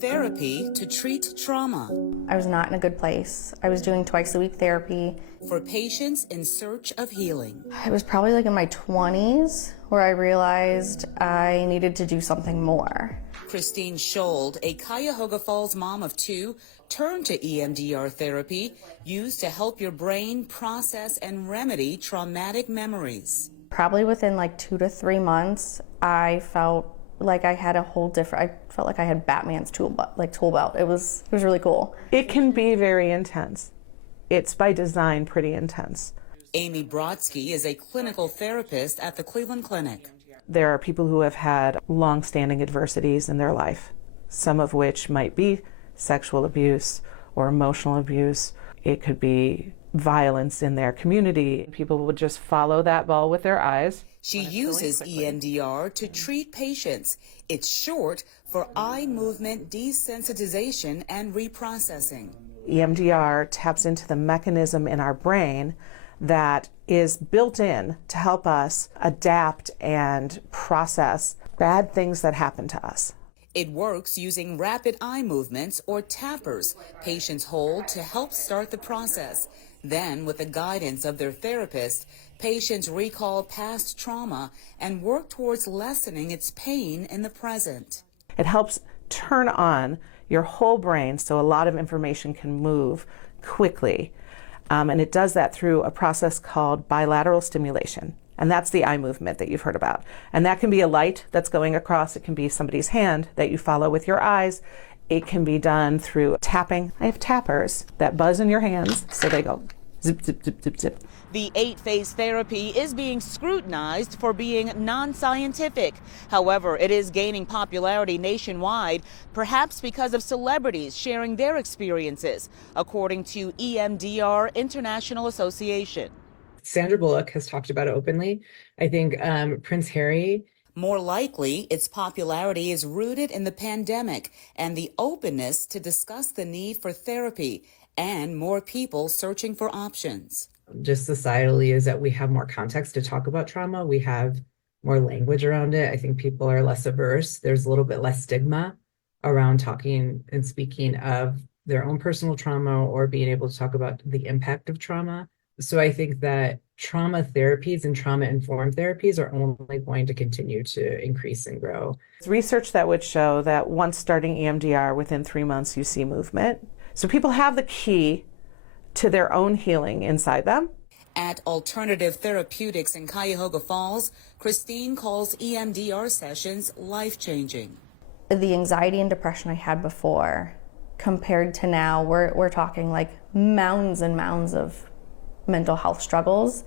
therapy to treat trauma. I was not in a good place. I was doing twice-a-week therapy. For patients in search of healing. I was probably like in my 20s where I realized I needed to do something more. Christine Schold, a Cuyahoga Falls mom of two, turned to EMDR therapy used to help your brain process and remedy traumatic memories. Probably within like 2 to 3 months, I felt like I had a whole different, I felt like I had Batman's tool belt. It was really cool. It can be very intense. It's by design pretty intense. Amy Brodsky is a clinical therapist at the Cleveland Clinic. There are people who have had long-standing adversities in their life, some of which might be sexual abuse or emotional abuse. It could be violence in their community. People would just follow that ball with their eyes. She uses EMDR to treat patients. It's short for eye movement desensitization and reprocessing. EMDR taps into the mechanism in our brain that is built in to help us adapt and process bad things that happen to us. It works using rapid eye movements or tappers patients hold to help start the process. Then, with the guidance of their therapist, patients recall past trauma and work towards lessening its pain in the present. It helps turn on your whole brain so a lot of information can move quickly. And it does that through a process called bilateral stimulation. And that's the eye movement that you've heard about. And that can be a light that's going across. It can be somebody's hand that you follow with your eyes. It can be done through tapping. I have tappers that buzz in your hands, so they go zip, zip, zip, zip, zip. The 8-phase therapy is being scrutinized for being non-scientific. However, it is gaining popularity nationwide, perhaps because of celebrities sharing their experiences, according to EMDR International Association. Sandra Bullock has talked about it openly. I think Prince Harry. More likely, its popularity is rooted in the pandemic and the openness to discuss the need for therapy and more people searching for options. Just societally is that we have more context to talk about trauma. We have more language around it. I think people are less averse. There's a little bit less stigma around talking and speaking of their own personal trauma or being able to talk about the impact of trauma. So I think that trauma therapies and trauma-informed therapies are only going to continue to increase and grow. There's research that would show that once starting EMDR, within 3 months, you see movement. So people have the key to their own healing inside them. At Alternative Therapeutics in Cuyahoga Falls, Christine calls EMDR sessions life-changing. The anxiety and depression I had before compared to now, we're talking like mounds and mounds of mental health struggles,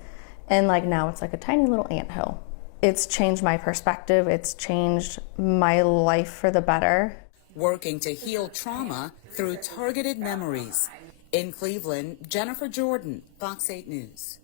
and like now it's like a tiny little anthill. It's changed my perspective. It's changed my life for the better. Working to heal trauma through targeted memories. In Cleveland, Jennifer Jordan, Fox 8 News.